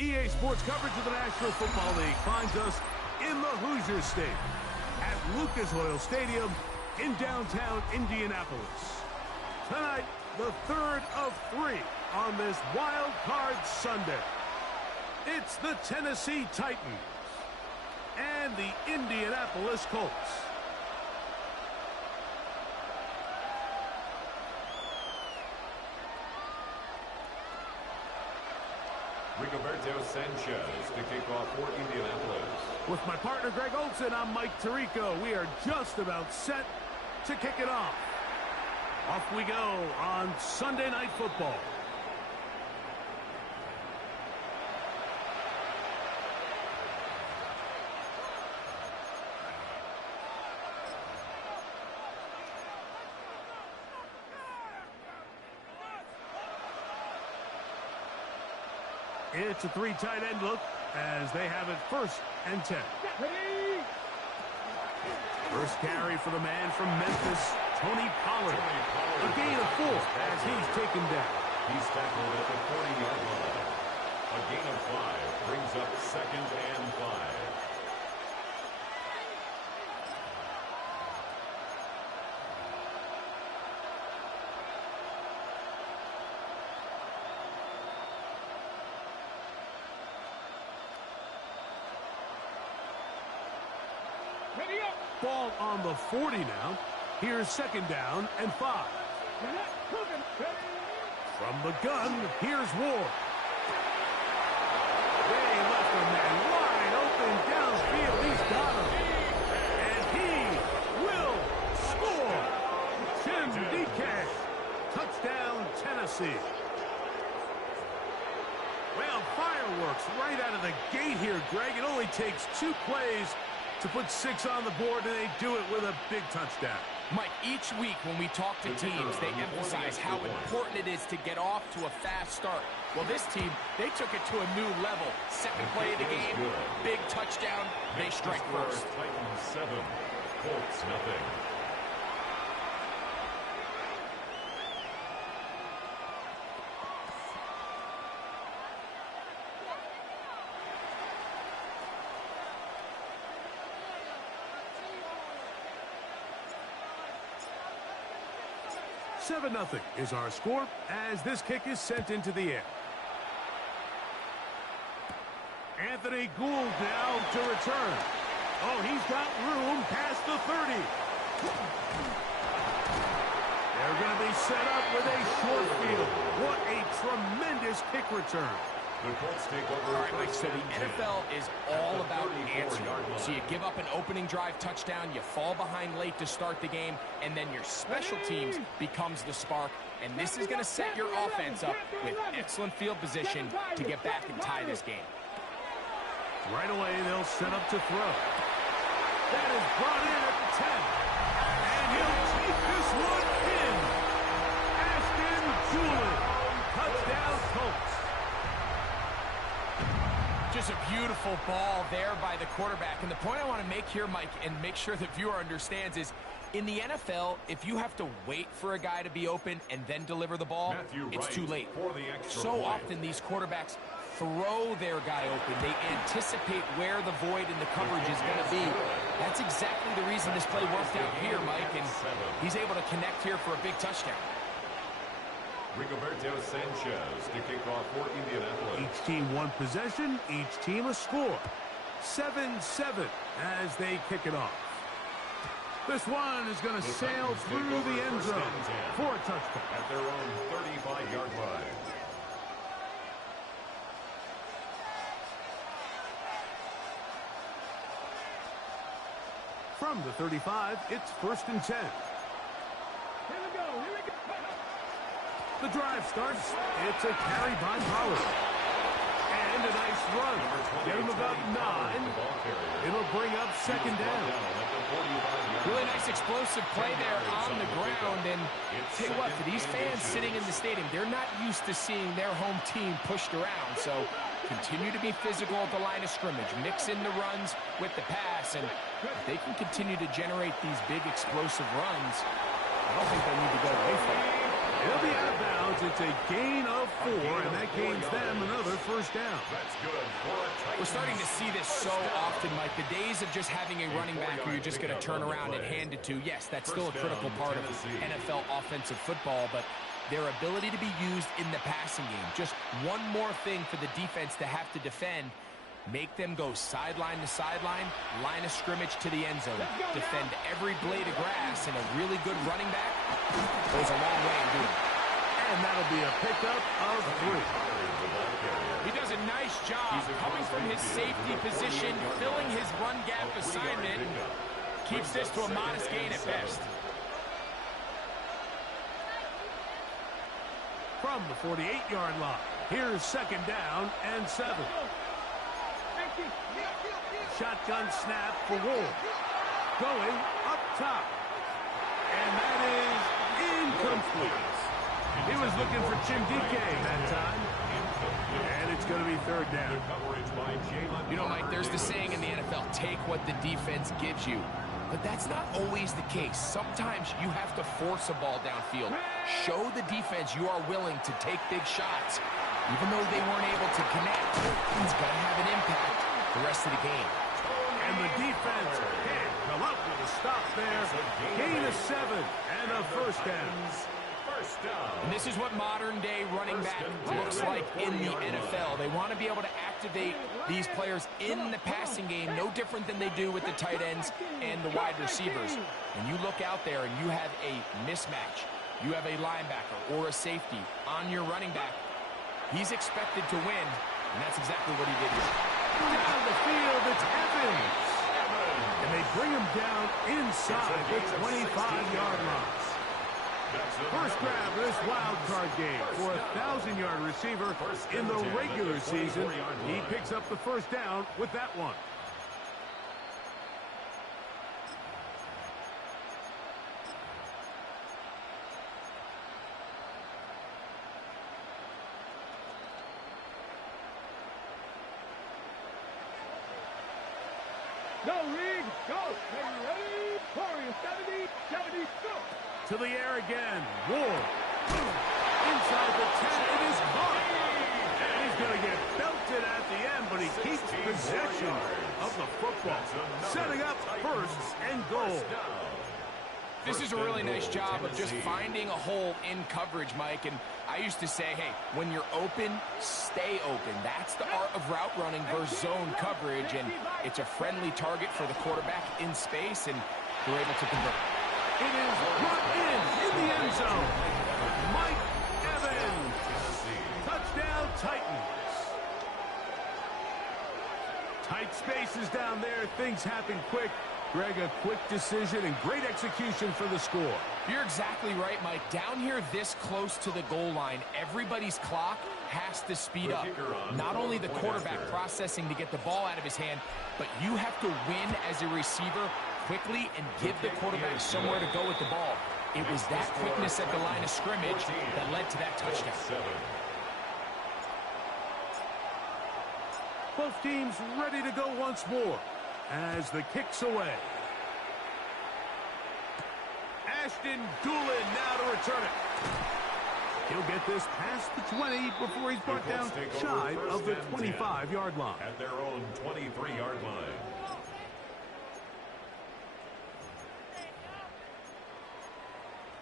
EA Sports coverage of the National Football League finds us in the Hoosier State at Lucas Oil Stadium in downtown Indianapolis. Tonight, the third of 3 on this Wild Card Sunday. It's the Tennessee Titans and the Indianapolis Colts. Rigoberto Sanchez to kick off for Indianapolis. With my partner Greg Olson, I'm Mike Tirico. We are just about set to kick it off. Off we go on Sunday Night Football. It's a 3 tight end look as they have it 1st and 10. First carry for the man from Memphis, Tony Pollard. A gain of 4 as he's taken down. He's tackled at the 40-yard line. A gain of 5 brings up 2nd and 5. Ball on the 40 now. Here's 2nd down and 5. From the gun, here's Ward. They left a man wide open downfield. He's got him. And he will score. Tim DK. Touchdown, Tennessee. Well, fireworks right out of the gate here, Greg. It only takes 2 plays to put 6 on the board, and they do it with a big touchdown. Mike, each week when we talk to teams, they emphasize how important it is to get off to a fast start. Well, this team, they took it to a new level. 2nd play of the game, big touchdown, they strike first. Titans 7, Colts nothing. $7-0 is our score as this kick is sent into the air. Anthony Gould now to return. Oh, he's got room past the 30. They're going to be set up with a short field. What a tremendous kick return. The Colts take over. All right, Mike, so the NFL is all about answering. So you give up an opening drive touchdown, you fall behind late to start the game, and then your special teams becomes the spark. And this is going to set your offense up with excellent field position to get back and tie this game. Right away, they'll set up to throw. That is brought in at the 10. And he'll take this one in. Ashton Julian. Touchdown, Colts. Just a beautiful ball there by the quarterback. And the point I want to make here, Mike, and make sure the viewer understands is, in the NFL, if you have to wait for a guy to be open and then deliver the ball, it's too late. So often these quarterbacks throw their guy open. They anticipate where the void in the coverage is going to be. That's exactly the reason this play worked out here, Mike, and he's able to connect here for a big touchdown. Rigoberto Sanchez to kick off for Indianapolis. Each team one possession, each team a score. 7-7 as they kick it off. This one is going to sail through the end zone for a touchdown. At their own 35-yard line. From the 35, it's 1st and 10. The drive starts. It's a carry by Pollard. And a nice run. Get him about 9. It'll bring up 2nd down. Really nice explosive play there on the ground. And tell you what, for these fans sitting in the stadium, they're not used to seeing their home team pushed around. So continue to be physical at the line of scrimmage. Mix in the runs with the pass. And if they can continue to generate these big explosive runs, I don't think they need to go away from it. It'll be out of bounds. It's It's a gain of 4, and that gains them another first down. That's good for a tight. We're starting to see this so often, Mike. The days of just having a running back who you're just going to turn around and hand it to, yes, that's still a critical part of NFL offensive football, but their ability to be used in the passing game, just one more thing for the defense to have to defend. Make them go sideline to sideline, line of scrimmage to the end zone. Defend every blade of grass, and a really good running back goes a long way in doing it. And that'll be a pickup of 3. He does a nice job coming from his safety position, filling his run gap assignment. Keeps this to a modest gain at best. From the 48-yard line, here's second down and 7. Shotgun snap for Wolf. Going up top. And that is incomplete. He was looking for Chimdike that time. And it's going to be third down. You know, Mike, there's the saying in the NFL, take what the defense gives you. But that's not always the case. Sometimes you have to force a ball downfield. Show the defense you are willing to take big shots. Even though they weren't able to connect, it's going to have an impact the rest of the game. And the defense can't come up with a stop there. Gain of 7 and a first down. And this is what modern-day running back looks like in the NFL. They want to be able to activate these players in the passing game, no different than they do with the tight ends and the wide receivers. And you look out there and you have a mismatch. You have a linebacker or a safety on your running back. He's expected to win, and that's exactly what he did here. Down the field, it's Evans. And they bring him down inside the 25-yard line. First grab of this wild card game for a 1,000-yard receiver in the regular season. He picks up the first down with that one. Go, Reed, go. Ready, Corey, 70, go. To the air again. Ward. Inside the 10. It is caught. And he's going to get belted at the end, but he keeps possession of the football. Setting up first and goal. This is a really nice job of just finding a hole in coverage, Mike. And I used to say, hey, when you're open, stay open. That's the art of route running versus zone coverage. And it's a friendly target for the quarterback in space, and they're able to convert. It is brought in the end zone. Mike Evans. Touchdown, Titans. Tight spaces down there. Things happen quick. Greg, a quick decision and great execution for the score. You're exactly right, Mike. Down here this close to the goal line, everybody's clock has to speed up. Not only the quarterback processing to get the ball out of his hand, but you have to win as a receiver quickly and give the quarterback somewhere to go with the ball. It was that quickness at the line of scrimmage that led to that touchdown. Both teams ready to go once more as the kick's away. Ashton Doolin now to return it. He'll get this past the 20 before he's brought down shy of the 25-yard line. At their own 23-yard line.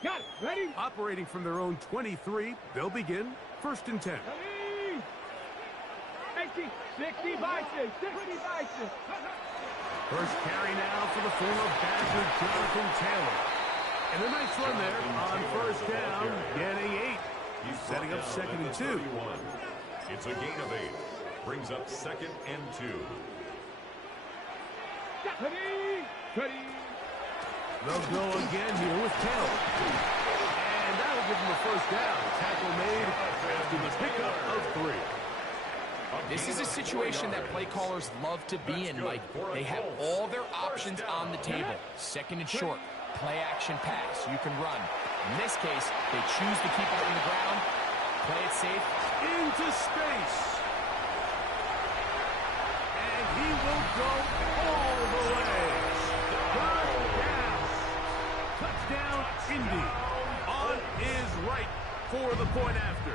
Got it. Ready? Operating from their own 23, they'll begin first and 10. Ready. 60, 60 Bison, 60 Bison. First carry now for the former Badger Jonathan Taylor. And a nice run there on first down, getting 8. He's setting up second and 2. It's a gain of 8. Brings up second and 2. Ready, ready. They'll go again here with Taylor. And that'll give him a first down. Tackle made after the pickup of 3. This is a situation that play callers love to be in, Mike. They have all their options on the table. Second and short, play action pass. You can run. In this case, they choose to keep it on the ground, play it safe. Into space. And he will go all the way. Touchdown, Indy. On his right. for the point after.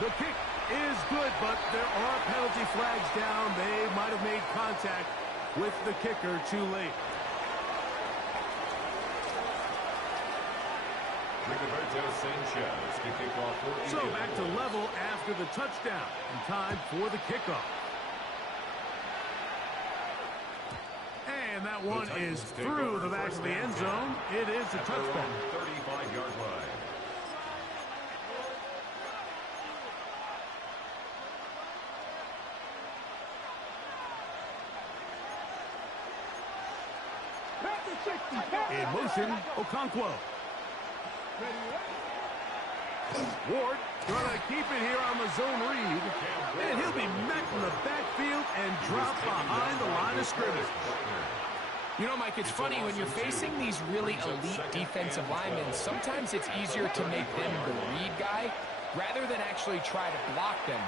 The kick is good, but there are penalty flags down. They might have made contact with the kicker too late. So back to level after the touchdown, and time for the kickoff. And that one is through the back of the end zone. It is a touchdown. 35-yard line. In motion, Okonkwo. Ward trying to keep it here on the zone read. And he'll be met in the backfield and dropped behind the line of scrimmage. You know, Mike, it's funny when you're facing these really elite defensive linemen, sometimes it's easier to make them the read guy rather than actually try to block them.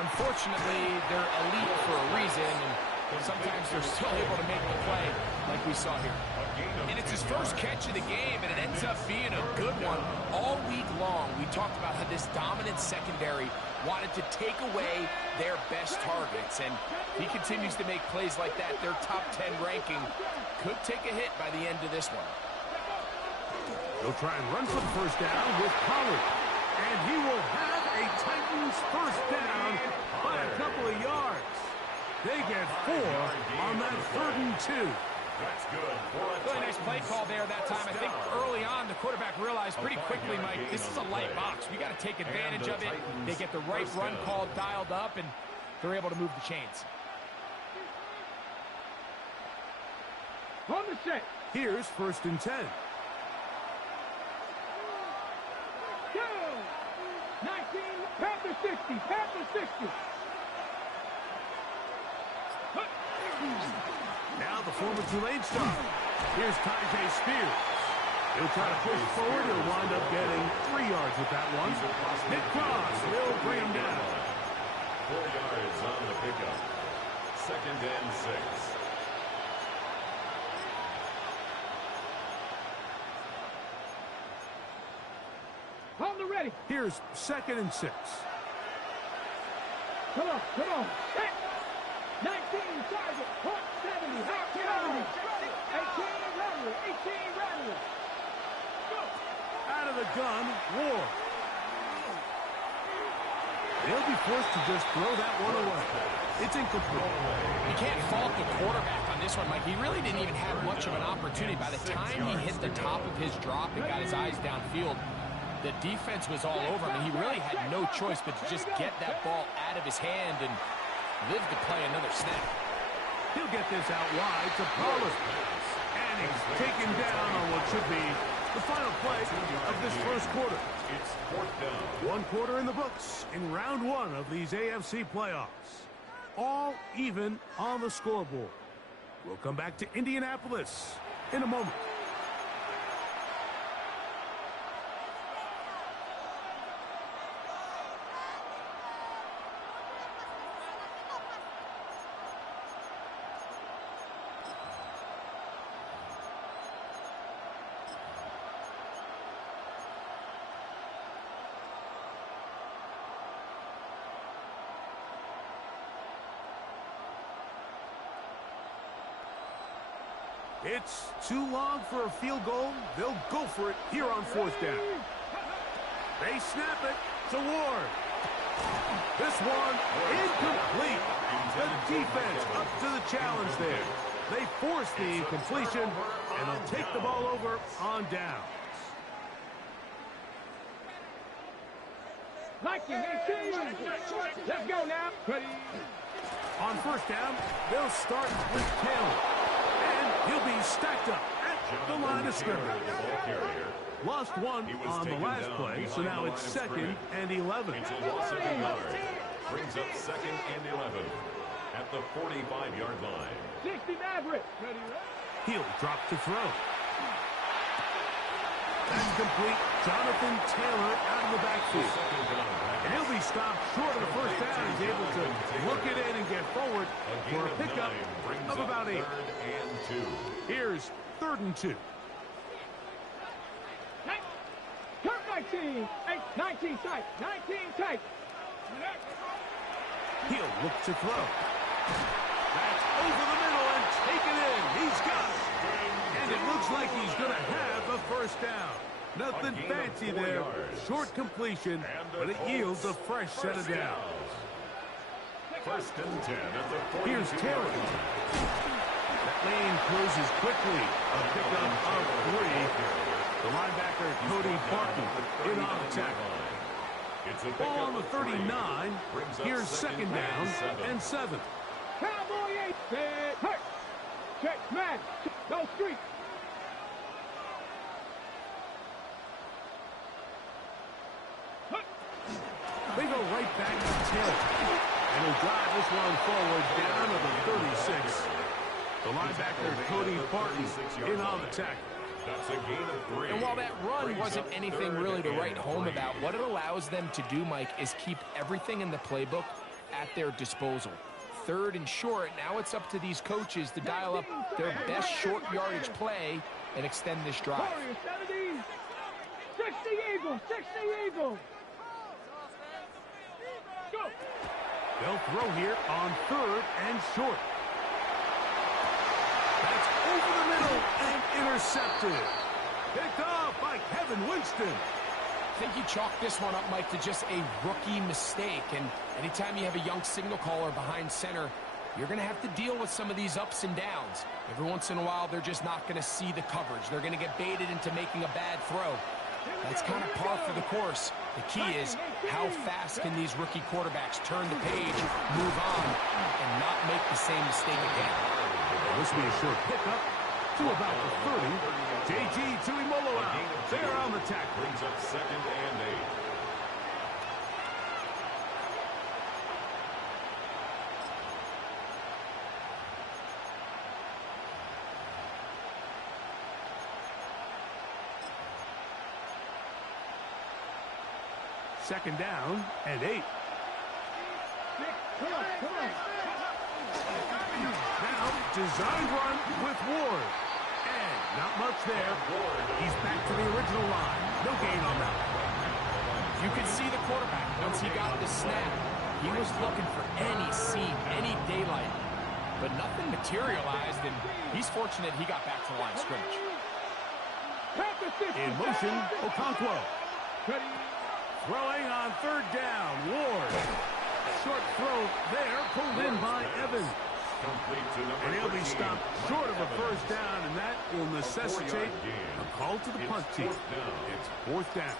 Unfortunately, they're elite for a reason, and sometimes they're still able to make the play like we saw here. And it's his first catch of the game, and it ends up being a good one. All week long, we talked about how this dominant secondary wanted to take away their best targets, and he continues to make plays like that. Their top 10 ranking could take a hit by the end of this one. They'll try and run for the first down with Pollard, and he will have a Titans first down by a couple of yards. They get 4 on that 3rd and 2. That's good. Really nice play call there that time. I think early on the quarterback realized pretty quickly, Mike, this is a light box. We got to take advantage of it. They get the right run call dialed up, and they're able to move the chains. On the set. Here's 1st and 10. Go. 19, Panther 60, Panther 60. Now the former Tulane star. Here's Tyjae Spears. He'll try to push forward. He'll wind up getting 3 yards with that one. Hit cross. He'll bring him down. 4 yards on the pickup. 2nd and 6. On the ready. Here's 2nd and 6. Come on, come on. Set. 19, target. 70, 70. 18, Rattler. 18, Rattler. Out of the gun, Ward. They'll be forced to just throw that one away. It's incomplete. You can't fault the quarterback on this one, Mike. He really didn't even have much of an opportunity. By the time he hit the top of his drop and got his eyes downfield, the defense was all over him, and he really had no choice but to just get that ball out of his hand and live to play another snap. He'll get this out wide to Pollard. And he's taken down on what should be the final play of this first quarter. It's 4th down. 1 quarter in the books in round 1 of these AFC playoffs. All even on the scoreboard. We'll come back to Indianapolis in a moment. It's too long for a field goal. They'll go for it here on 4th down. They snap it to Ward. This one incomplete. The defense up to the challenge there. They force the incompletion, and they'll take the ball over on downs. 19, 18. Let's go now. Ready. On 1st down, they'll start with Taylor. He'll be stacked up at the line of scrimmage. Lost 1 on the last play, so now it's 2nd and 11. It's a loss of a yard. Brings up 2nd and 11 at the 45-yard line. 60 Maverick. Ready. He'll drop to throw. That's complete. Jonathan Taylor out of the backfield. And he'll be stopped short of the first down. He's able to look it in and get forward for a pickup of about 8. 3rd and 2. Here's 3rd and 2. 19, 19 tight, 19 tight. He'll look to throw. That's over the middle and taken in. He's got it. And it looks like he's going to have a first down. Nothing fancy there. Short completion, but it yields a fresh set of downs. First and 10 at the 42. Here's Taylor. That lane closes quickly. A pickup of 3. The linebacker, Cody Barton, in on the tackle. Ball on the 39. Here's second down and 7. Cowboy 8, set, hurt. Check, man, no street. They go right back to Taylor. And he'll drive this one forward down to the 36. The linebacker, Cody Barton, in on the tackle. That's a gain of 3. And while that run wasn't anything really to write home about, what it allows them to do, Mike, is keep everything in the playbook at their disposal. Third and short, now it's up to these coaches to dial up their best short yardage play and extend this drive. 70, 60 Eagles, 60 Eagles. Go. They'll throw here on 3rd and short. That's over the middle and intercepted. Picked off by Kevin Winston. I think you chalk this one up, Mike, to just a rookie mistake. And anytime you have a young signal caller behind center, you're going to have to deal with some of these ups and downs. Every once in a while, they're just not going to see the coverage. They're going to get baited into making a bad throw. That's kind of par for the course. The key is how fast can these rookie quarterbacks turn the page, move on, and not make the same mistake again. This will be a short pickup to about the 30. JG to Imolo out. There on the tackle. Brings up second and 8. Second down and 8. Come on. Now, designed run with Ward. And not much there. He's back to the original line. No gain on that. You could see the quarterback once he got the snap. He was looking for any seam, any daylight. But nothing materialized, and he's fortunate he got back to the line of scrimmage. In motion, Okonkwo. Throwing on 3rd down, Ward. Short throw there, pulled in by Evans. And he'll be stopped short of a first down, and that will necessitate a call to the punt team. It's 4th down.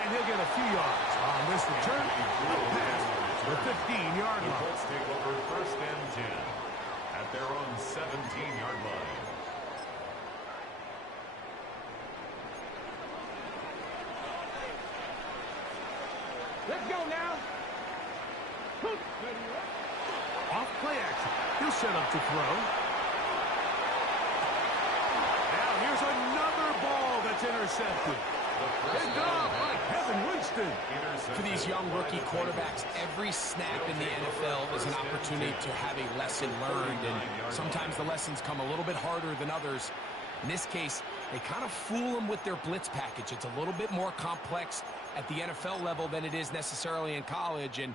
And he'll get a few yards on this return. A pass to the 15-yard line. Colts take over 1st and 10 at their own 17-yard line. Let's go now. Off play action. He'll set up to throw. Now here's another ball that's intercepted. Picked off by Kevin Winston. For these young rookie quarterbacks, every snap in the NFL is an opportunity to have a lesson learned, and sometimes the lessons come a little bit harder than others. In this case, they kind of fool them with their blitz package. It's a little bit more complex at the NFL level than it is necessarily in college, and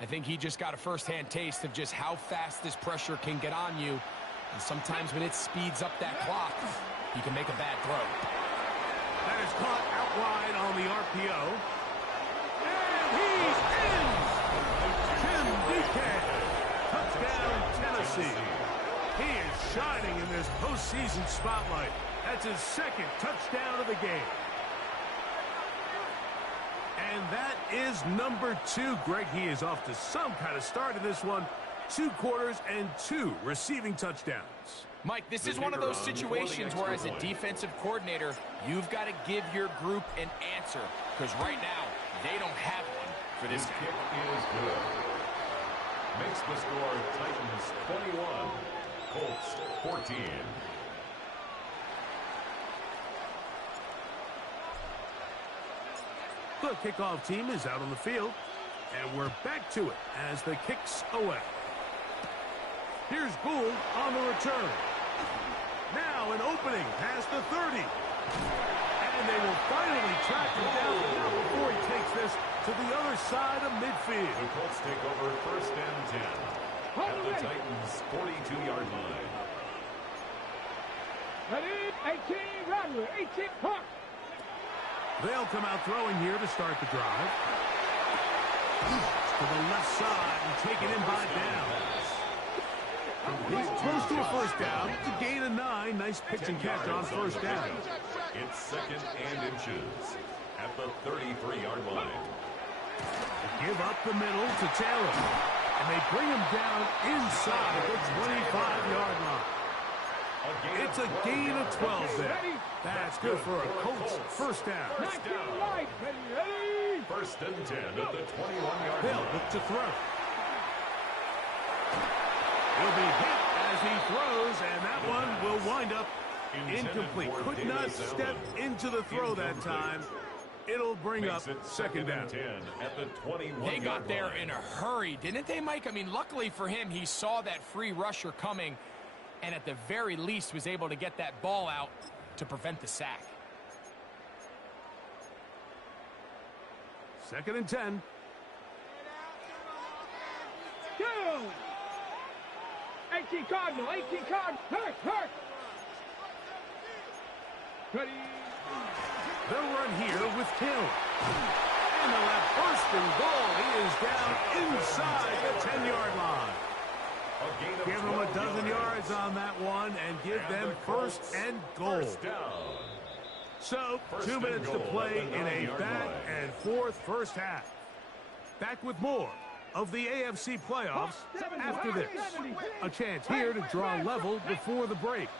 I think he just got a first-hand taste of just how fast this pressure can get on you, and sometimes when it speeds up that clock, you can make a bad throw. That is caught out wide on the RPO. And he's in! Tim DK. Touchdown, Tennessee. He is shining in this postseason spotlight. That's his 2nd touchdown of the game. And that is number 2. Greg, he is off to some kind of start in this one. 2 quarters and 2 receiving touchdowns. Mike, this is one of those situations where as a defensive coordinator, you've got to give your group an answer, because right now, they don't have one for this kick is good. Makes the score Titans 21, Colts 14. The kickoff team is out on the field, and we're back to it as the kick's away. Here's Gould on the return. Now an opening past the 30. And they will finally track him down now before he takes this to the other side of midfield. The Colts take over first and 10 at the Titans' 42-yard line. Ready? 18, Rattler. 18, Hawk. They'll come out throwing here to start the drive. To the left side and taken in by Downs. He's close to a first down. To gain a 9. Nice pitch and catch on first down. It's second and inches at the 33-yard line. Give up the middle to Taylor. And they bring him down inside the 25-yard line. It's a gain of 12 there. That's good for a Colts first down. First down. First and 10 at the 21-yard line. Hill look to throw. He'll be hit as he throws, and that one will wind up incomplete. Could not step into the throw that time. It'll bring up second down. 10 at the 21-yard They got there line. in a hurry, didn't they, Mike? I mean, luckily for him, he saw that free rusher coming, and at the very least was able to get that ball out to prevent the sack. Second and 10. Go! 18 Cardinal, 18 Cardinal. Hurt. Ready? They'll run here with Hill. And they'll have first and goal. He is down inside the 10-yard line. Give them a dozen yards on that one and give them first and goal. So, 2 minutes to play in a back and forth first half. Back with more of the AFC playoffs after this. A chance here to draw level before the break.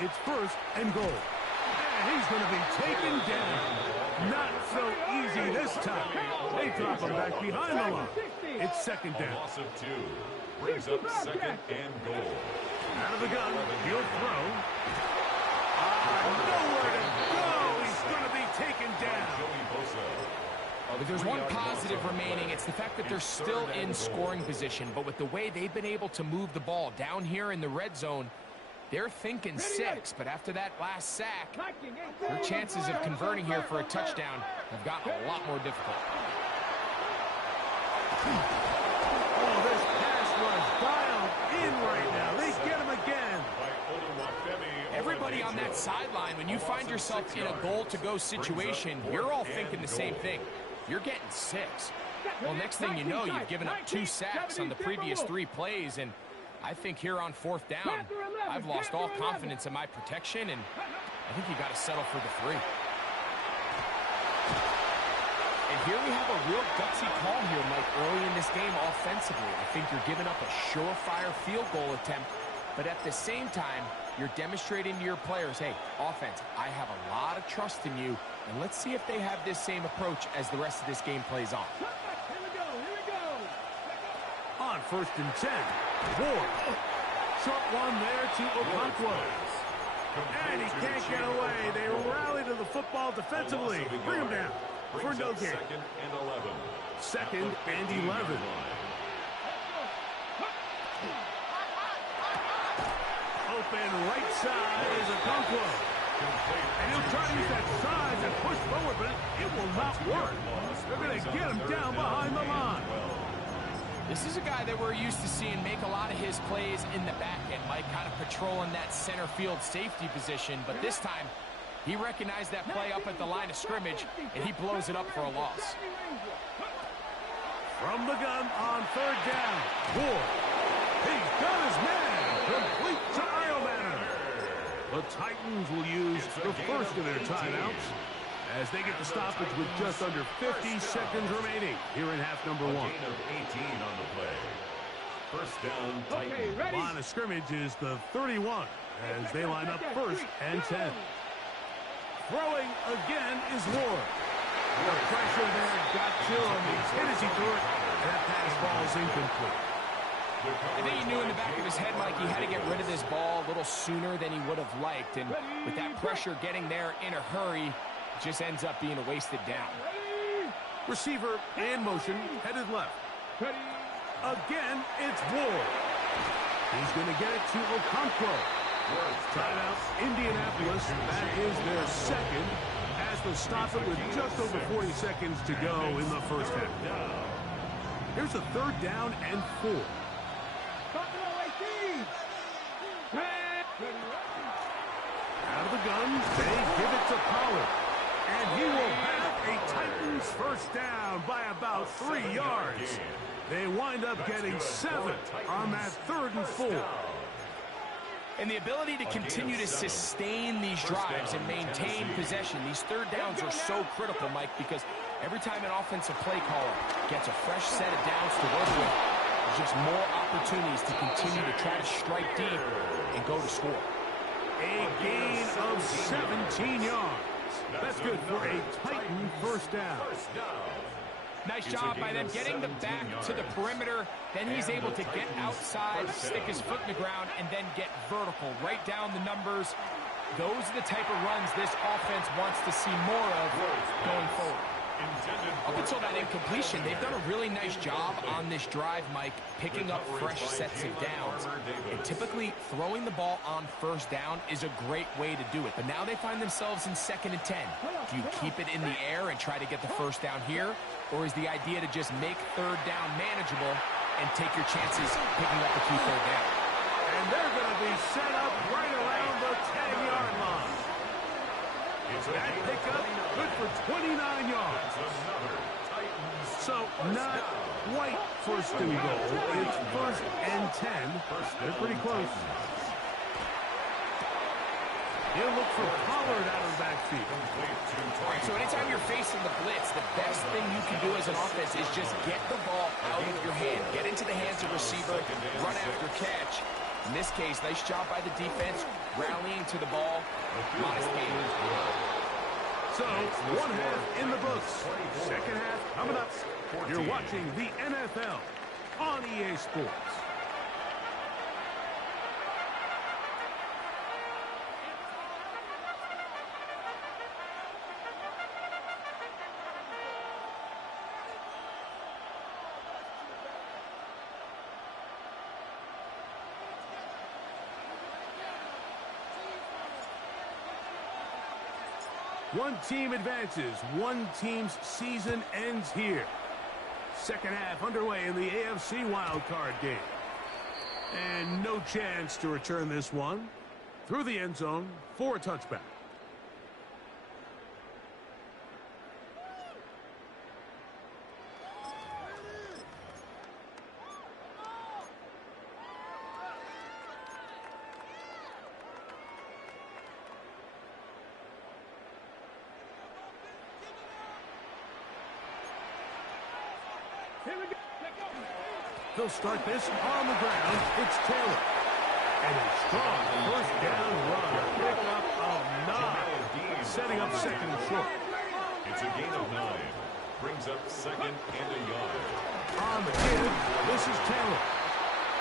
It's first and goal. And he's going to be taken down. Not so easy this time. They drop him back behind the line. It's second down. Loss of 2 brings up second and goal. Out of the gun, he'll throw. Nowhere to go. He's going to be taken down. If there's one positive remaining, it's the fact that they're still in scoring position. But with the way they've been able to move the ball down here in the red zone, they're thinking 6. But after that last sack, their chances of converting here for a touchdown have gotten a lot more difficult. Oh, this pass was dialed in right now. They get him again. Everybody on that sideline, when you find yourself in a goal-to-go situation, you're all thinking the same thing. You're getting 6. Well, next thing you know, you've given up 2 sacks on the previous 3 plays, and I think here on fourth down, I've lost all confidence in my protection, and I think you got to settle for the 3. And here we have a real gutsy call here, Mike, early in this game offensively. I think you're giving up a surefire field goal attempt, but at the same time, you're demonstrating to your players, hey, offense, I have a lot of trust in you, and let's see if they have this same approach as the rest of this game plays on. Here we go. On first and 10, Ward. Short one there to Okonkwo. And he can't get away. They rally to the football defensively. Bring him down for no gain. Second and 11. Open right side is Okonkwo. And he'll try to use that size and push forward, but it will not work. They're going to get him down behind the line. This is a guy that we're used to seeing make a lot of his plays in the back end, Mike, kind of patrolling that center field safety position. But this time, he recognized that play up at the line of scrimmage, and he blows it up for a loss. From the gun on third down, Ward. He's got his man. Complete to Iomanner. The Titans will use the first of their timeouts as they get the stoppage with just under 50 seconds remaining here in half number 1. A gain of 18 on the play. First down, Titans. Line of scrimmage is the 31 as they line up first and 10. Throwing again is Ward. The pressure there got to him. He's hit as he threw it. That pass ball is incomplete. I think he knew in the back of his head, Mike, he had to get rid of this ball a little sooner than he would have liked. And with that pressure getting there in a hurry, it just ends up being a wasted down. Receiver in motion, headed left. Again, it's Ward. He's going to get it to Okonkwo. Timeout, Indianapolis. That is their second, as they stop it with just over 40 seconds to go in the first half. Here's a 3rd down and 4. Out of the gun, they give it to Pollard. And he will have a Titans first down by about 3 yards. They wind up getting 7 on that 3rd and 4. And the ability to continue to sustain these drives and maintain possession, these 3rd downs are so critical, Mike, because every time an offensive play caller gets a fresh set of downs to work with, there's just more opportunities to continue to try to strike deep and go to score. A gain of 17 yards. That's good for a Titan first down. Nice job by them getting the back to the perimeter. Then he's able to get outside, stick his foot in the ground, and then get vertical. Right down the numbers. Those are the type of runs this offense wants to see more of going forward. Up until that incompletion, they've done a really nice job on this drive, Mike, picking up fresh sets of downs. And typically, throwing the ball on first down is a great way to do it. But now they find themselves in 2nd and 10. Do you keep it in the air and try to get the first down here? Or is the idea to just make 3rd down manageable and take your chances picking up a key 3rd down? And they're going to be set up right around the 10-yard line. That pickup, good for 29 yards. So not quite 1st and goal. It's 1st and 10. They're pretty close. He'll look for Pollard out of the backfield. All right, so anytime you're facing the blitz, the best thing you can do as an offense is just get the ball out of your hand. Get into the hands of the receiver, run after catch. In this case, nice job by the defense, rallying to the ball. Modest game. So, 1 half in the books. 2nd half coming up. You're watching the NFL on EA Sports. One team advances. One team's season ends here. 2nd half underway in the AFC Wildcard game. And no chance to return this one through the end zone for a touchback. They'll start this on the ground. It's Taylor. And a strong first down run. Pick up of 9. Setting up 2nd and short. It's a gain of 9. Brings up 2nd and a yard. On the give, this is Taylor.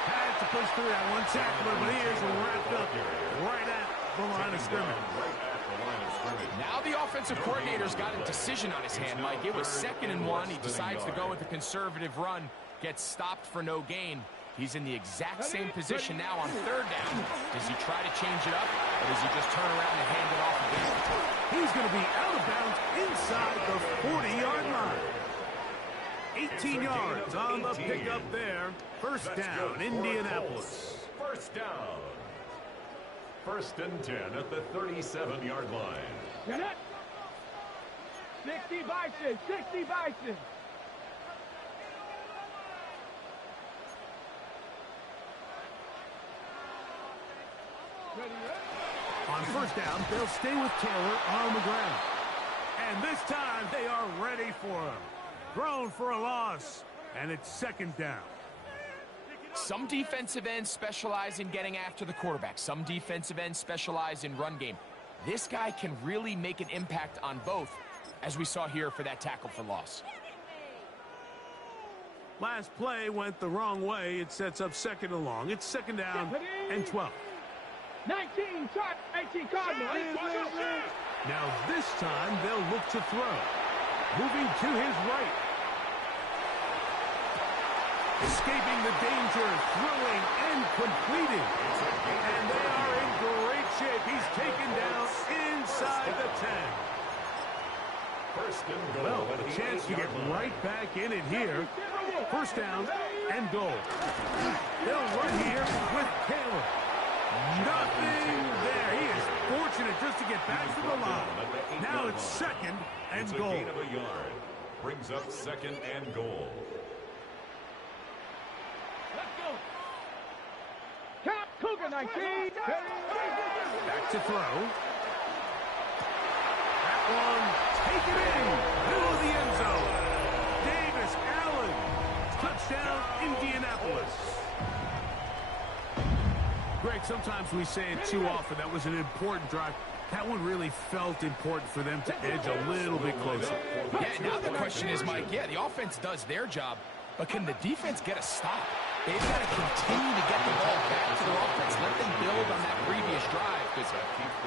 Had to push through that one tackler, but he is wrapped up right at the line of scrimmage. Now the offensive coordinator's got a decision on his hand, Mike. It was 2nd and 1. He decides to go with a conservative run. Gets stopped for no gain. He's in the exact same position now on 3rd down. Does he try to change it up, or does he just turn around and hand it off again? He's going to be out of bounds inside the 40-yard line. 18 yards on the pickup there. First down, Indianapolis. First down. 1st and 10 at the 37-yard line. 60 Bison, 60 Bison. On first down, they'll stay with Taylor on the ground. And this time, they are ready for him. Thrown for a loss, and it's 2nd down. Some defensive ends specialize in getting after the quarterback. Some defensive ends specialize in run game. This guy can really make an impact on both, as we saw here for that tackle for loss. Last play went the wrong way. It sets up 2nd and long. It's 2nd down and 12. 19 Cardinals. Now this time they'll look to throw. Moving to his right. Escaping the danger, throwing and completing. And they are in great shape. He's taken down inside the 10. First and goal. Well, a chance to get right back in it here. First down and goal. They'll run here with Taylor. Nothing there. He is fortunate just to get back to the line. Now it's second and goal. It's a gain of a yard. Brings up second and goal. Let's go. Count Cougar 19. Back to throw. That one taken in. Middle of the end zone. Davis Allen. Touchdown, Indianapolis. Greg, sometimes we say it too often. That was an important drive. That one really felt important for them to edge a little bit closer. Yeah, now the question is, Mike, yeah, the offense does their job, but can the defense get a stop? They've got to continue to get the ball back to their offense. Let them build on that previous drive because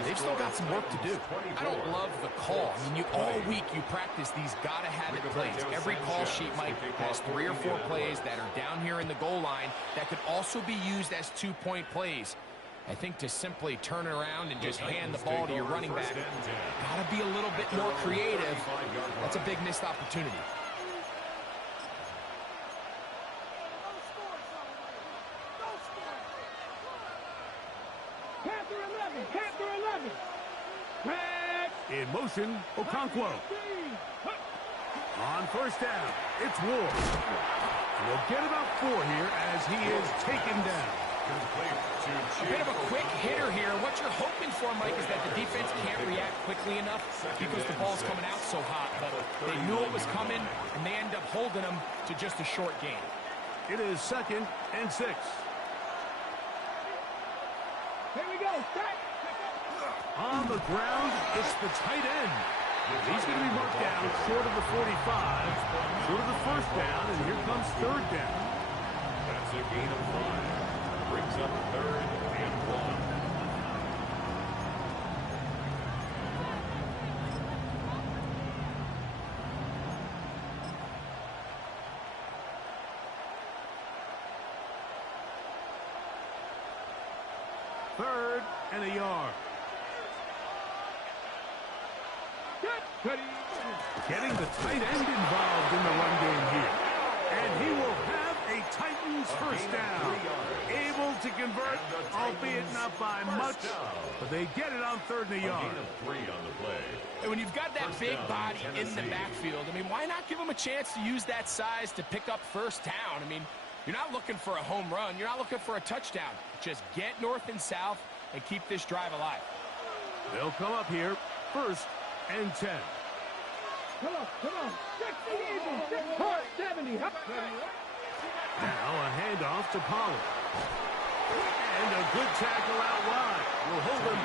they've still got some work to do. I don't love the call. I mean, all week you practice these gotta-have-it plays. Every call sheet, Mike, has 3 or 4 plays that are down here in the goal line that could also be used as 2-point plays. I think to simply turn around and just hand the ball to your running back, got to be a little bit more creative. That's a big missed opportunity. Panther 11. In motion, Okonkwo. On first down, it's Ward. We'll get about 4 here as he is taken down. A bit of a quick hitter here. What you're hoping for, Mike, is that the defense can't react quickly enough because the ball's coming out so hot. But they knew it was coming, and they end up holding them to just a short gain. It is second and 6. Here we go. On the ground, it's the tight end. He's going to be marked down short of the 45, short of the first down, and here comes third down. That's a gain of 5. Brings up third and 1. Third and a yard. Getting the tight end involved in the run game here. And he will have a Titans first down. Able to convert, albeit not by much, but they get it on third and a yard. Gain of 3 on the play. And when you've got that big body in the backfield, I mean, why not give him a chance to use that size to pick up first down? I mean, you're not looking for a home run. You're not looking for a touchdown. Just get north and south and keep this drive alive. They'll come up here, first and 10. Come on. 70. Now a handoff to Pollard. And a good tackle out wide. Will hold him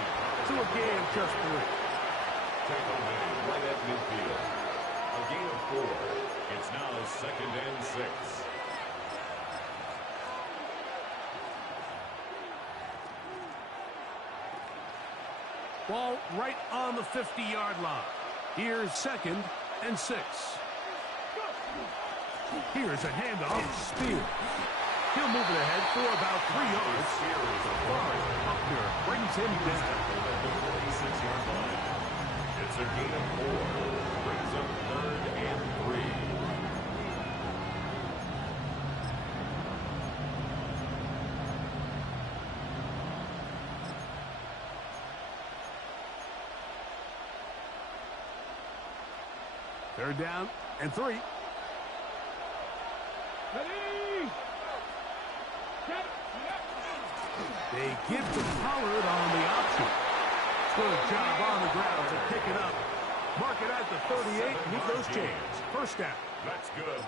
to a gain of just 3. Tackle made right at midfield. A gain of 4. It's now second and 6. Ball right on the 50-yard line. Here's second and 6. Here's a handoff. Spear. He'll move it ahead for about 3 yards. Buckner brings him down. The 46-yard line. It's a gain of 4. Brings up third and 3. Third down and 3. They give to Pollard on the option. Good job on the ground to pick it up. Mark it at the 38, and he goes James. First down. That's good.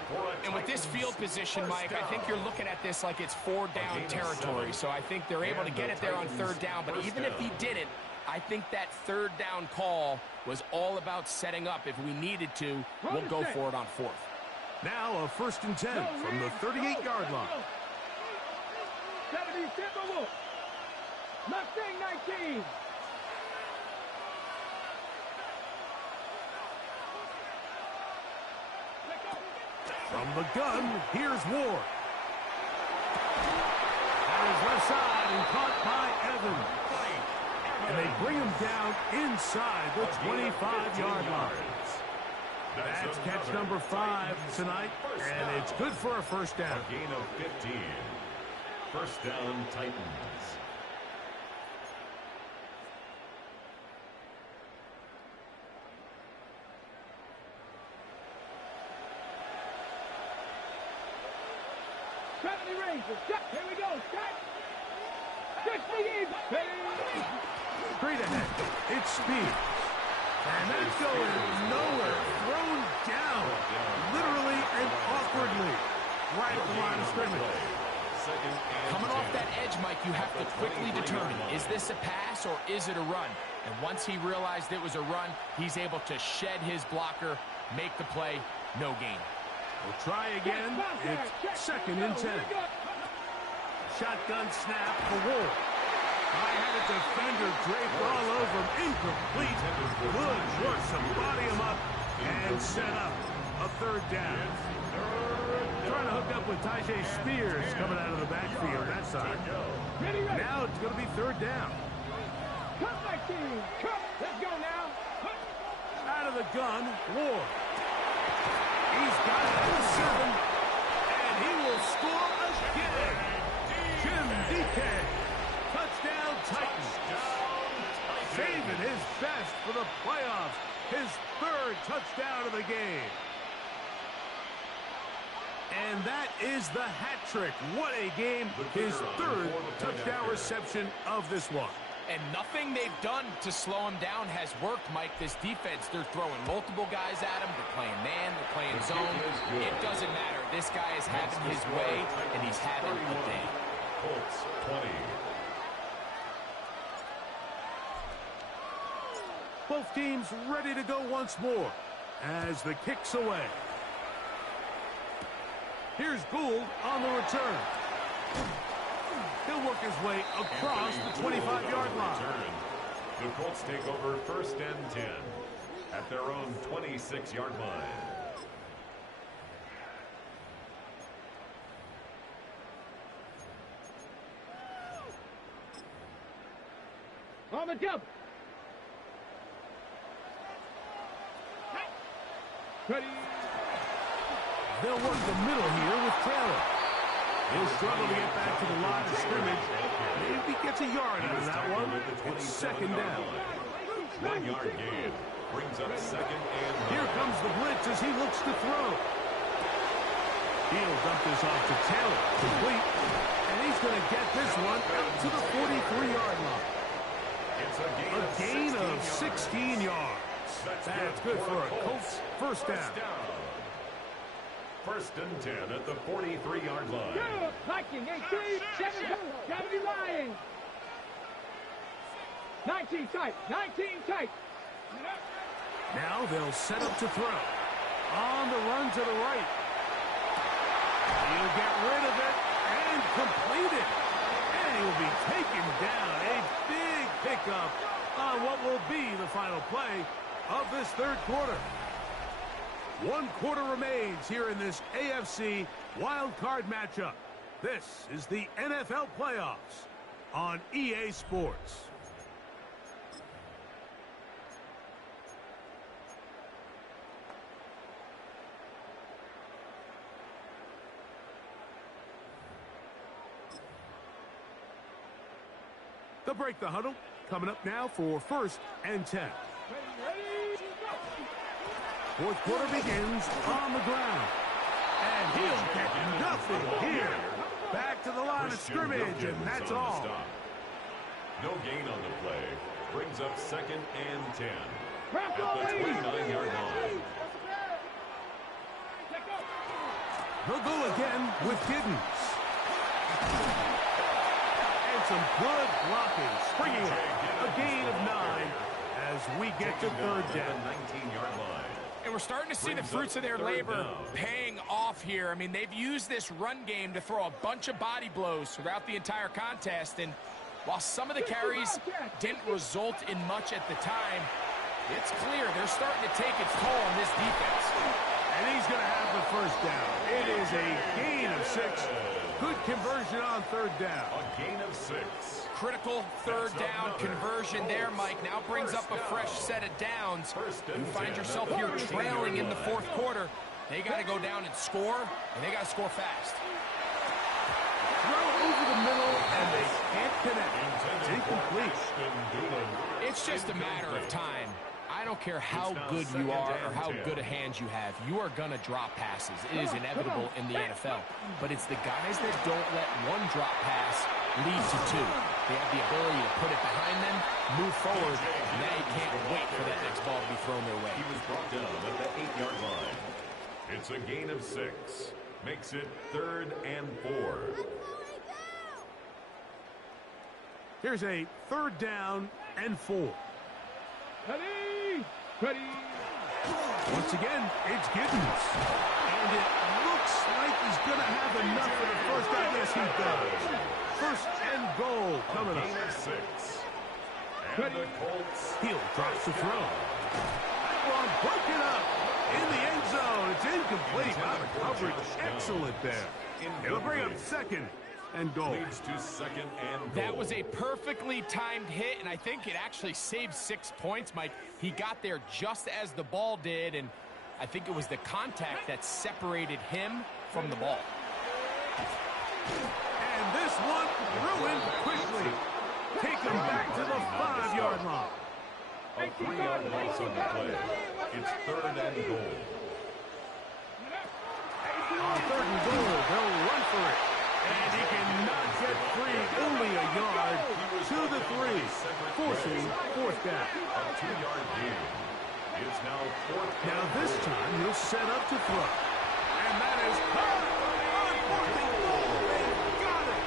And with this field position, Mike, I think you're looking at this like it's 4-down territory. So I think they're able to get it there on third down. But even if he didn't, I think that third down call was all about setting up. If we needed to, we'll go for it on fourth. Now a first and 10 from the 38-yard line. 70, Mustang 19. From the gun, here's Ward. And they bring him down inside the 25-yard line. That's catch number 5 tonight, and it's good for a first down. A gain of 15. First down, Titans. Here we go. Straight ahead. It's speed. And that's going nowhere. Thrown down. Literally and awkwardly. Right at the line of scrimmage. Coming off that edge, Mike, you have to quickly determine, is this a pass or is it a run? And once he realized it was a run, he's able to shed his blocker, make the play, no gain. We'll try again. It's second and 10. Shotgun snap for Wolf. I had a defender draped all over him. Incomplete. Good work to body him up and set up a third down. Trying to hook up with Tajay Spears coming out of the backfield that side. Now it's going to be third down. Come back, team. Come. Let's go now. Out of the gun, Ward. He's got it at the 7, and he will score again. Jim DK, touchdown Titans. Saving his best for the playoffs. His third touchdown of the game. And that is the hat trick. What a game. His third touchdown reception of this one. And nothing they've done to slow him down has worked, Mike. This defense, they're throwing multiple guys at him. They're playing man, they're playing zone. It doesn't matter. This guy is having his way, and he's having a day. Colts 20. Both teams ready to go once more as the kick's away. Here's Gould on the return. He'll work his way across the 25-yard line. The Colts take over first and 10 at their own 26-yard line. On the double. Ready. They'll work the middle here with Taylor. He'll struggle to get back to the line of scrimmage. Maybe gets a yard out of that one. It's second down. 1 yard gain brings up second and 9. Here comes the blitz as he looks to throw. He'll dump this off to Taylor. Complete. And he's going to get this one out to the 43-yard line. It's A gain of 16 yards. That's good for a Colts first down. First and 10 at the 43-yard line. Good. Viking 18, 7, 70 Lions. 19 tight, 19 tight. Now they'll set up to throw. On the run to the right. He'll get rid of it and complete it. And he'll be taken down. A big pickup on what will be the final play of this third quarter. 1 quarter remains here in this AFC wildcard matchup. This is the NFL playoffs on EA Sports. They'll break the huddle. Coming up now for first and 10. Fourth quarter begins on the ground. And he'll get nothing here. Back to the line of scrimmage, and that's all. No gain on the play. Brings up second and 10 at the 29-yard line. They'll go again with Giddens. And some good blocking. Springing up. A gain of 9 as we get to third down. 19-yard line. And we're starting to see the fruits of their labor paying off here. I mean, they've used this run game to throw a bunch of body blows throughout the entire contest. And while some of the carries didn't result in much at the time, it's clear they're starting to take its toll on this defense. And he's going to have the first down. It is a gain of 6. Good conversion on third down. A gain of 6. Critical third down conversion there, Mike. Now brings up a fresh set of downs. You find yourself here trailing in the fourth quarter. They got to go down and score, and they got to score fast. Throw over the middle, and they can't connect. It's incomplete. It's just a matter of time. I don't care how good you are or how good a hand you have. You are going to drop passes. It is inevitable in the NFL. But it's the guys that don't let one drop pass lead to two. They have the ability to put it behind them, move forward, and now you can't wait for that next ball to be thrown their way. He was brought down at the 8-yard line. It's a gain of 6. Makes it 3rd and 4. Here's a 3rd down and 4. Ready? Ready? Once again, it's Giddens. And it looks like he's going to have enough for the first down. Yes, he does. 1st and goal coming up. Gain of 6. And the Colts. Hill drops the throw. That one broken up in the end zone. It's incomplete. Wow, the coverage excellent there. It'll bring up 2nd and goal. Leads to 2nd and goal. That was a perfectly timed hit, and I think it actually saved 6 points, Mike. He got there just as the ball did, and I think it was the contact that separated him from the ball. And this one ruined quickly. Take him back to the 5-yard line. A 3-yard loss on the play. It's 3rd and goal. On 3rd and goal, they'll run for it. And he cannot get free, only a yard to the 3, forcing 4th down. A 2-yard gain. It's now 4th down. Now this time he'll set up to throw. And that is caught on 4th and goal. They got it.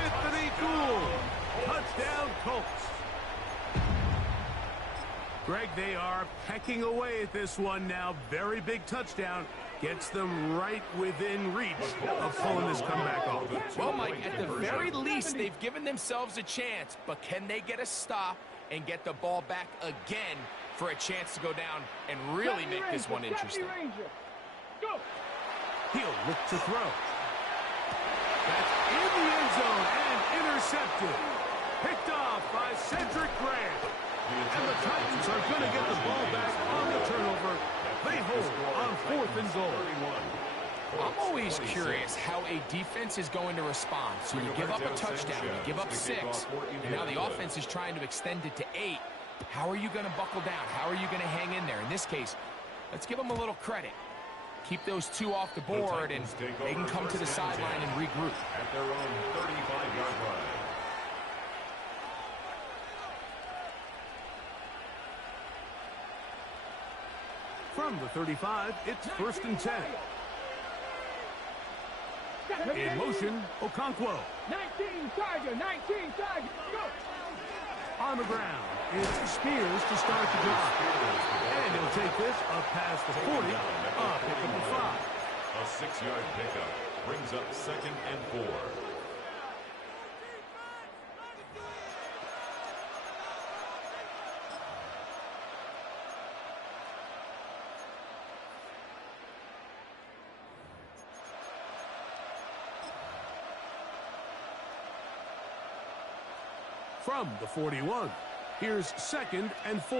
Anthony Gould. Touchdown Colts. Greg, they are pecking away at this one now. Very big touchdown. Gets them right within reach of pulling this comeback off. Well, Mike, at the very least, they've given themselves a chance, but can they get a stop and get the ball back again for a chance to go down and really make this one interesting? He'll look to throw. That's in the end zone and intercepted. Picked off by Cedric Grant. And the Titans are going to get the ball back on the turnover. They hold on 4th and goal. I'm always curious how a defense is going to respond. So you give up a touchdown, you give up 6, and now the offense is trying to extend it to 8. How are you going to buckle down? How are you going to hang in there? In this case, let's give them a little credit. Keep those 2 off the board, and they can come to the sideline and regroup. At their own 35-yard line. From the 35, it's 1st and 10. In motion, Okonkwo. 19 Tiger, 19 Tiger, go! On the ground, it's Spears to start the drive. And he'll take this up past the 40, up at the 5. A 6-yard pickup brings up 2nd and 4. From the 41, here's 2nd and 4.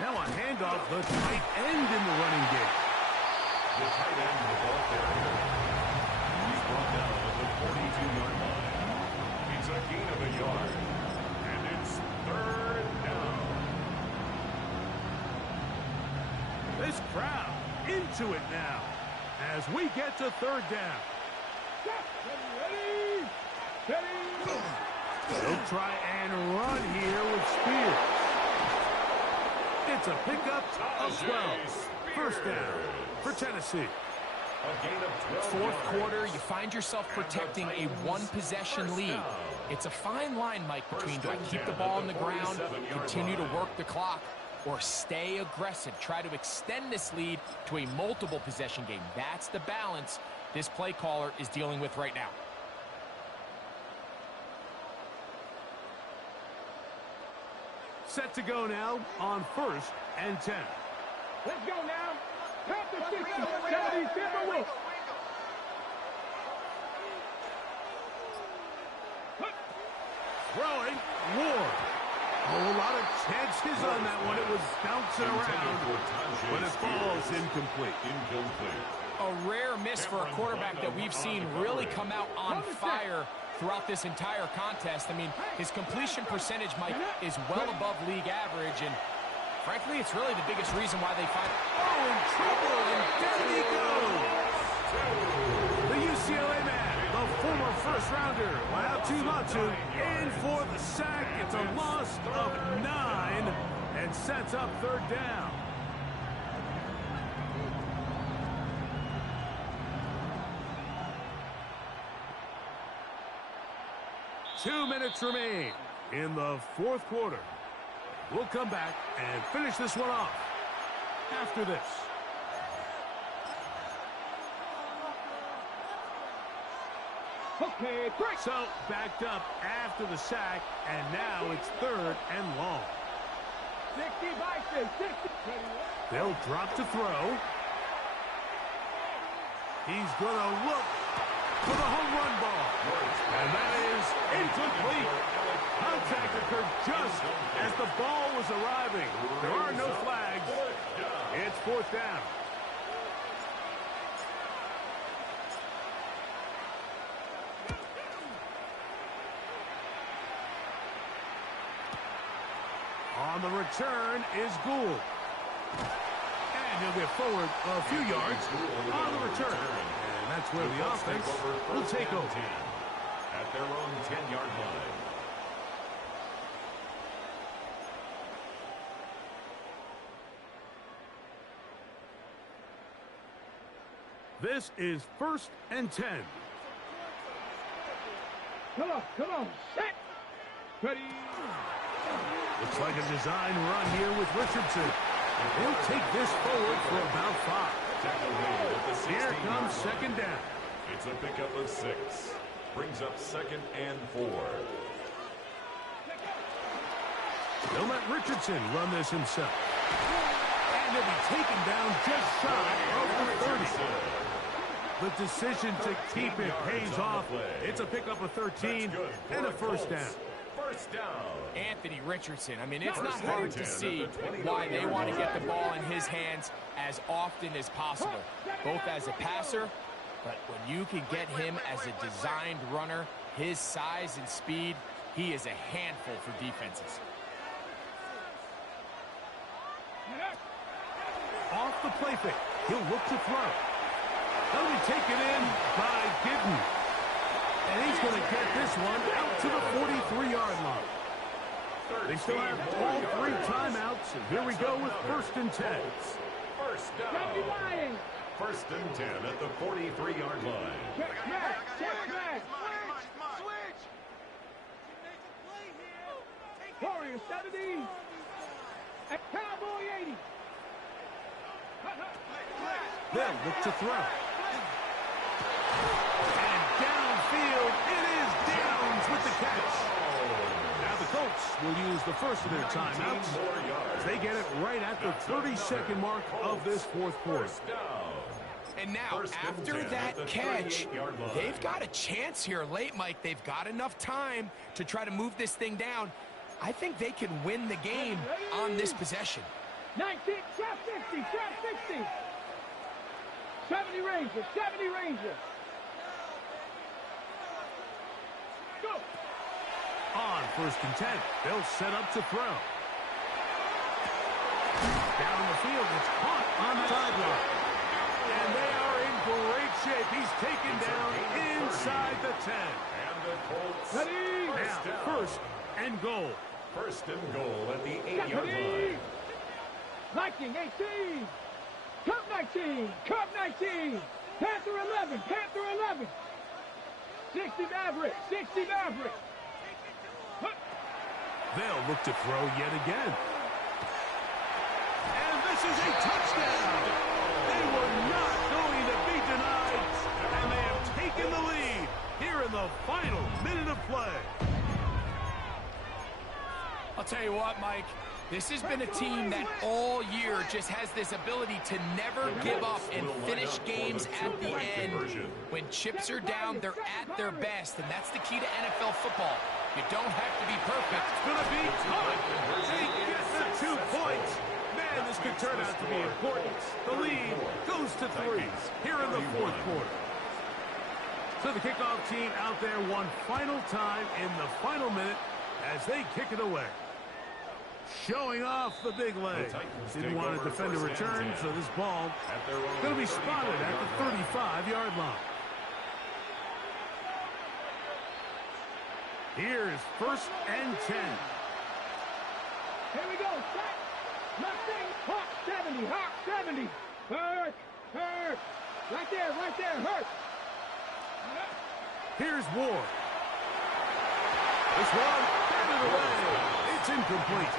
Now a handoff, the tight end in the running game. The tight end, the ball carrier. He's brought down at the 42-yard line. It's a gain of a yard. And it's 3rd down. This crowd into it now as we get to 3rd down. They'll try and run here with Spears. It's a pickup of 12. 1st down for Tennessee. A gain of 12 4th quarter, you find yourself protecting a 1-possession lead. It's a fine line, Mike, between do I keep the ball on the ground, continue to work the clock, or stay aggressive, try to extend this lead to a multiple possession game. That's the balance this play caller is dealing with right now. Set to go now on 1st and 10. Let's go now. Half the 60, 70, Timberwolves. Throwing, Ward. Oh, a lot of chances on that one. It was bouncing around, but it falls incomplete. A rare miss for a quarterback that we've seen really come out on fire throughout this entire contest. I mean, his completion percentage, Mike, is well above league average, and frankly, it's really the biggest reason why they find... Oh, in trouble, and down he goes. The UCLA man, the former first-rounder, Latu in for the sack. It's a loss of 9 and sets up third down. Two minutes remain in the fourth quarter. We'll come back and finish this one off after this. Okay, break. So, backed up after the sack, and now it's third and long. 60 Bison, 60. They'll drop to throw. He's going to look for the home run ball. And that is incomplete. Contact occurred just as the ball was arriving. There are no flags. It's fourth down. On the return is Gould. And he'll get forward a few yards on the return. And that's where the offense will take over. At their own 10-yard line. This is 1st and 10. Come on, set. Ready. Looks like a design run here with Richardson. He'll take this forward for about 5. Here comes second down. It's a pickup of 6. Brings up 2nd and 4. They'll let Richardson run this himself. And he'll be taken down just shy of the 30. The decision to keep it pays off. It's a pickup of 13 and a first down. First down. Anthony Richardson. I mean, it's not hard to see why they want to get the ball in his hands as often as possible, both as a passer, but when you can get him as a designed runner, his size and speed, he is a handful for defenses. Off the play fake. He'll look to throw. He'll be taken in by Gidden. And he's going to get this one out to the 43-yard line. They still have all 3 timeouts, and here we go with 1st and 10. First down. 1st and 10 at the 43-yard line. Check back. Warrior 70. At Cowboy 80. They'll look to throw. And downfield, it is Downs with the catch. Now the Colts will use the first of their timeouts. They get it right at the 30-second mark of this fourth quarter. And now, after that catch, they've got a chance here late, Mike. They've got enough time to try to move this thing down. I think they can win the game on this possession. 19, trap 60, trap 60. 70 Rangers, 70 Rangers. Go. On 1st and 10, they'll set up to throw. Down the field, it's caught on the sideline. And they are in great shape. He's taken down inside the 10. And the Colts. Ready. Now, 1st and goal. 1st and goal at the 8-yard line. Viking 18. Cup 19. Cup 19. Panther 11. Panther 11. 60 Maverick. 60 Maverick. They'll look to throw yet again. And this is a touchdown. They were not going to be denied. And they have taken the lead here in the final minute of play. I'll tell you what, Mike, This has been a team that all year just has this ability to never give up and finish games at the end. When chips are down, they're at their best, and that's the key to NFL football. You don't have to be perfect. It's going to be tough. They get the 2 points. Man, this could turn out to be important. The lead goes to 3 here in the 4th quarter. So the kickoff team out there one final time in the final minute as they kick it away. Showing off the big leg. Didn't want to defend a return, so this ball is going to be spotted at the 35-yard line. Here's 1st and 10. Here we go. Set. Left thing. Hawk 70. Hawk 70. Hurt. Hurt. Right there. Right there. Hurt. Here's Ward. This one, get it away. It's incomplete.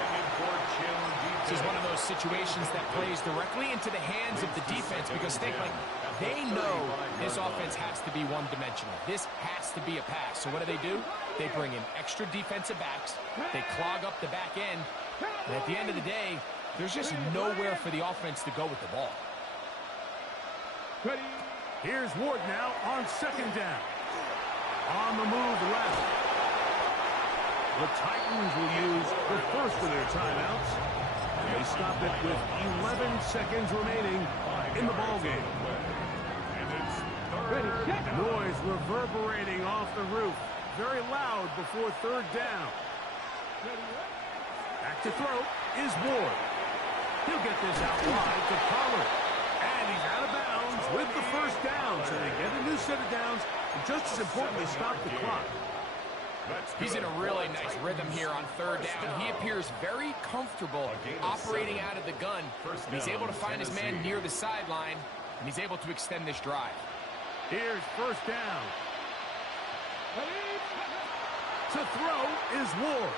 This is one of those situations that plays directly into the hands of the defense because they know this offense has to be one-dimensional. This has to be a pass. So what do? They bring in extra defensive backs. They clog up the back end. And at the end of the day, there's just nowhere for the offense to go with the ball. Here's Ward now on 2nd down. On the move left. The Titans will use the first of their timeouts. They stop it with 11 seconds remaining in the ballgame. Noise reverberating off the roof. Very loud before 3rd down. Back to throw is Ward. He'll get this out wide to Pollard. And he's out of bounds with the 1st down. So they get a new set of downs. And just as importantly, stop the clock. He's in a really nice rhythm here on 3rd down. He appears very comfortable operating out of the gun. He's able to find his man near the sideline, and he's able to extend this drive. Here's 1st down. To throw is Ward.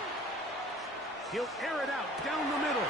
He'll air it out down the middle.